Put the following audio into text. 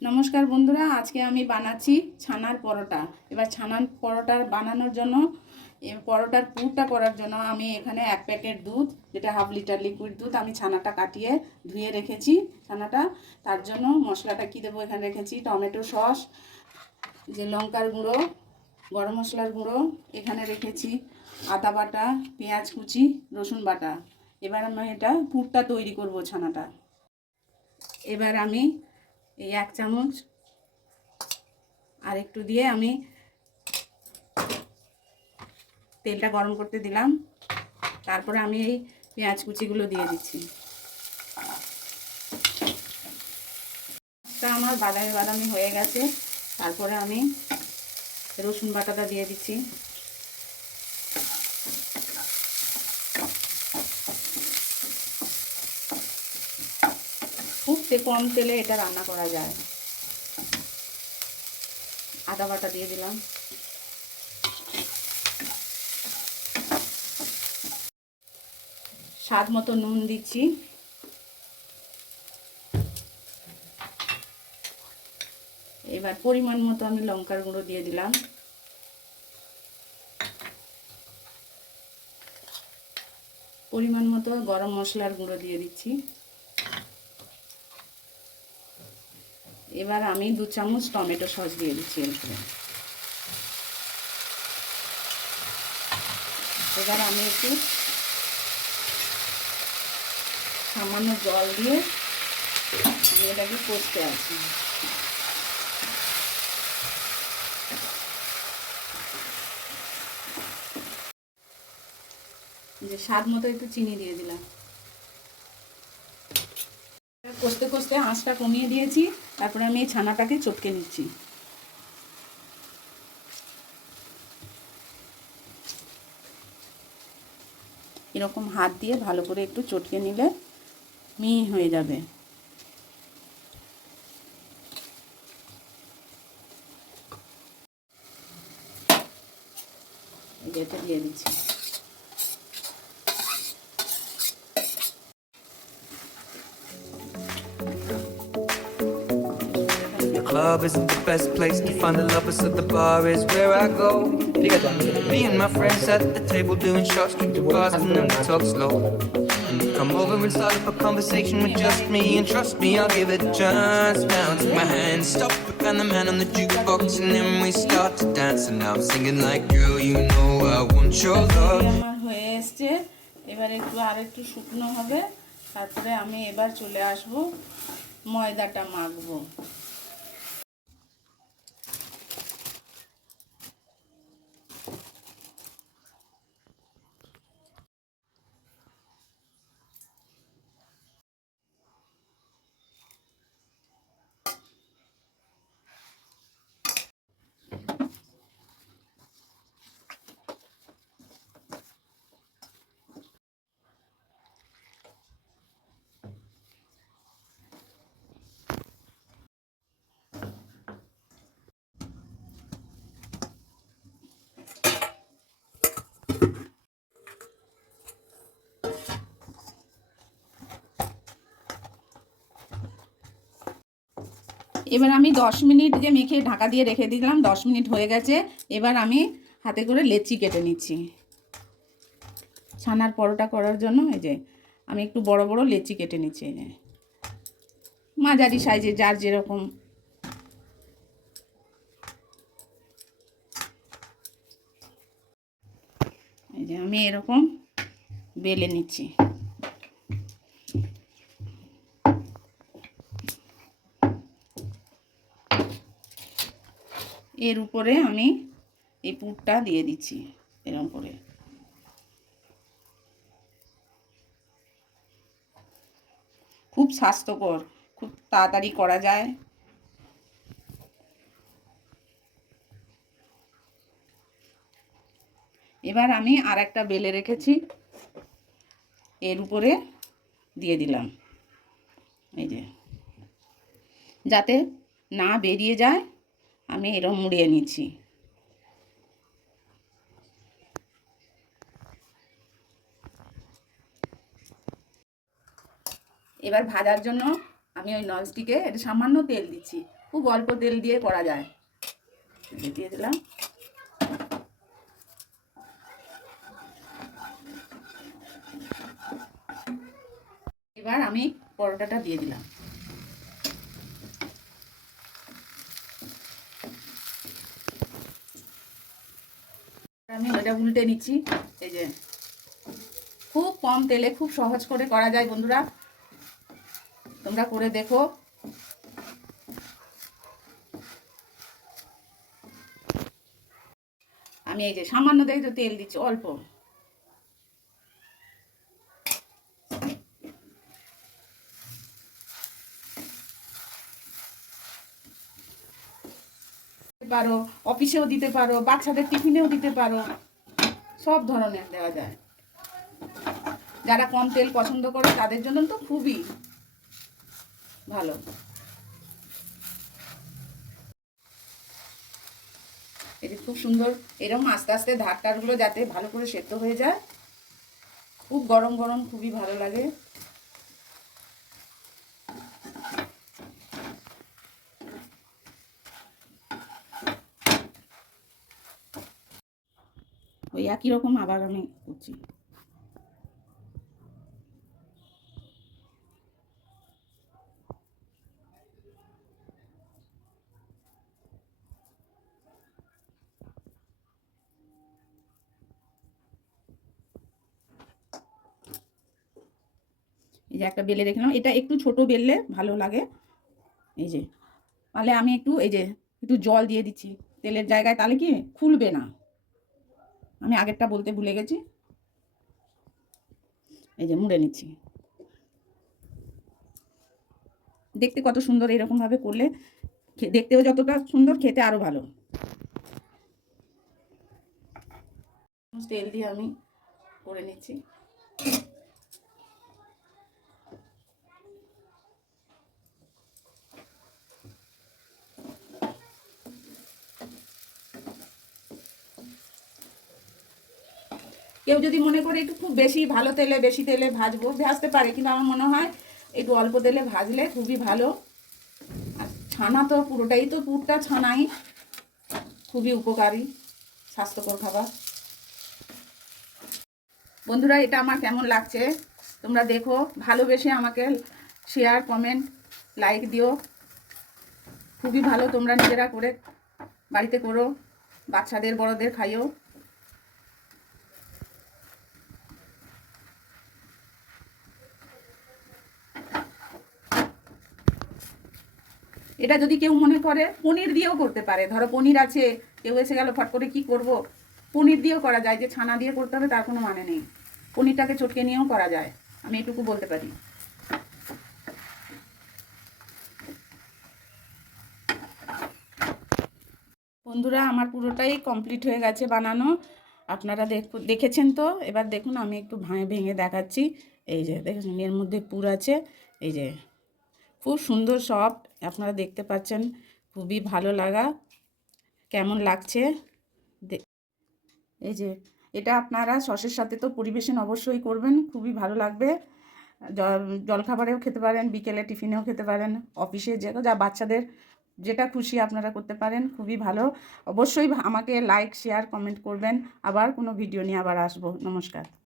নমস্কার বন্ধুরা, আজকে আমি বানাচ্ছি ছানার পরোটা। এবার ছানার পরোটা বানানোর জন্য পরোটার পুরটা করার জন্য আমি এখানে 1 প্যাকেট দুধ, যেটা হাফ লিটার লিকুইড দুধ, আমি ছানাটা কাটিয়ে ধুয়ে রেখেছি। ছানাটা তার জন্য মশলাটা কি দেবো এখানে রেখেছি: টমেটো সস, যে লঙ্কার গুঁড়ো, গরম মশলার গুঁড়ো, এখানে রেখেছি আদা বাটা, পেঁয়াজ কুচি, রসুন বাটা। এবার আমি এটা পুরটা তৈরি করব ছানাটা। এবার আমি এই 1 চামচ আর একটু দিয়ে আমি তেলটা গরম করতে দিলাম। তারপরে আমি এই পেঁয়াজ কুচিগুলো দিয়ে দিচ্ছি। তা আমার বাদামি বাদামি হয়ে গেছে। তারপরে আমি রসুন বাটাটা দিয়ে দিচ্ছি। খুব কম তেলে এটা রান্না করা যায়। আদা বাটা দিয়ে দিলাম। স্বাদ মতো নুন দিচ্ছি। এবার পরিমাণ মতো আমি লঙ্কার গুঁড়ো দিয়ে দিলাম। পরিমাণ মতো গরম মশলার গুঁড়ো দিয়ে দিচ্ছি। এবার আমি 2 চামচ টমেটো সস দিয়ে দিচ্ছি এরপরে। এবার আমি একটু সামান্য জল দিয়ে আমি এটাকে কষতে আছি। যে স্বাদ মতো একটু চিনি দিয়ে দিলাম। কষতে কষতে আঁচটা কমিয়ে দিয়েছি। তারপরে আমি এই ছানাটাকে চটকে নিচ্ছি। এরকম হাত দিয়ে ভালো করে একটু চটকে নিলে মিহি হয়ে যাবে। এটা দিয়ে দিচ্ছি। Club isn't the best place to find the lovers, so the bar is where I go. Me and my friends at the table doing shots, drinking bars, and then we talk slow. Come over and start up a conversation with just me, and trust me, I'll give it a chance. Now take my hand, stop it, and the man on the jukebox, and then we start to dance. And now I'm singing like, girl, you know I want your love. আমার হয়ে এসেছে। এবার আরেকটু শুকনো হবে। তারপরে আমি এবার চলে আসব ময়দাটা মাখবো। এবার আমি 10 মিনিট যে মেখে ঢাকা দিয়ে রেখে দিলাম, 10 মিনিট হয়ে গেছে। এবার আমি হাতে করে লেচি কেটে নিচ্ছি ছানার পরোটা করার জন্য। এই যে আমি একটু বড় বড় লেচি কেটে নিচ্ছি। এই যে মাঝারি সাইজে, যার যেরকম। এই যে আমি এরকম বেলে নিচ্ছি। এর উপরে আমি এই পুরটা দিয়ে দিচ্ছি এরকম করে। খুব স্বাস্থ্যকর, খুব তাড়াতাড়ি করা যায়। এবার আমি আর একটা বেলে রেখেছি, এর উপরে দিয়ে দিলাম। এই যে যাতে না বেরিয়ে যায় আমি এরকম মুড়িয়ে নিচ্ছি। এবার ভাজার জন্য আমি ওই ননস্টিকে এটা সামান্য তেল দিচ্ছি, খুব অল্প তেল দিয়ে করা যায়। দিয়ে দিলাম। এবার আমি পরোটাটা দিয়ে দিলাম। আমি এটা উল্টে নিচ্ছি। এই যে খুব কম তেলে খুব সহজ করে করা যায় বন্ধুরা, তোমরা করে দেখো। আমি এই যে সামান্য দেখো তেল দিচ্ছি, অল্প। পারো, অফিসেও দিতে পারো, বাচ্চাদের টিফিনেও দিতে পারো, সব ধরনের দেওয়া যায়। যারা কম তেল পছন্দ করে তাদের জন্য তো খুবই ভালো। এটি খুব সুন্দর, এরকম আস্তে আস্তে ধারটারগুলো যাতে ভালো করে সেদ্ধ হয়ে যায়। খুব গরম গরম খুবই ভালো লাগে। ওই একই রকম আবার আমি করছি। এই যে একটা বেলে রেখলাম, এটা একটু ছোট বেললে ভালো লাগে। এই যে তাহলে আমি একটু এই যে একটু জল দিয়ে দিচ্ছি তেলের জায়গায়, তাহলে কি খুলবে না। আমি আগেরটা বলতে ভুলে গেছি। এই যে মুড়ে নিচ্ছি। দেখতে কত সুন্দর, এরকম ভাবে করলে দেখতেও যতটা সুন্দর, খেতে আরো ভালো। তেল দিয়ে আমি করে নিচ্ছি। কেউ যদি মনে করে একটু খুব বেশি ভালো তেলে বেশি তেলে ভাজবো, ভাজতে পারে, কিন্তু আমার মনে হয় একটু অল্প তেলে ভাজলে খুবই ভালো। আর ছানা তো পুরোটাই তো, পুরটা ছানাই খুবই উপকারী স্বাস্থ্যকর খাবার। বন্ধুরা এটা আমার কেমন লাগছে তোমরা দেখো, ভালোবেসে আমাকে শেয়ার, কমেন্ট, লাইক দিও। খুবই ভালো, তোমরা নিজেরা করে বাড়িতে করো, বাচ্চাদের বড়দের খাইও। এটা যদি কেউ মনে করে পনির দিয়েও করতে পারে, ধরো পনির আছে, কেউ এসে গেল ফট করে কি করব, পনির দিয়েও করা যায়। যে ছানা দিয়ে করতে হবে তার কোনো মানে নেই, পনিরটাকে চটকে নিয়েও করা যায়, আমি এটুকু বলতে পারি। বন্ধুরা আমার পুরোটাই কমপ্লিট হয়ে গেছে বানানো, আপনারা দেখেছেন তো। এবার দেখুন আমি একটু ভেঙে দেখাচ্ছি। এই যে দেখেছেন এর মধ্যে পুর আছে, এই যে খুব সুন্দর সফট, আপনারা দেখতে পাচ্ছেন, খুবই ভালো লাগা। কেমন লাগছে এই যে এটা আপনারা সসের সাথে তো পরিবেশন অবশ্যই করবেন, খুবই ভালো লাগবে। জলখাবারেও খেতে পারেন, বিকেলে টিফিনেও খেতে পারেন, অফিসে যা বাচ্চাদের যেটা খুশি আপনারা করতে পারেন, খুবই ভালো। অবশ্যই আমাকে লাইক, শেয়ার, কমেন্ট করবেন। আবার কোনো ভিডিও নিয়ে আবার আসবো। নমস্কার।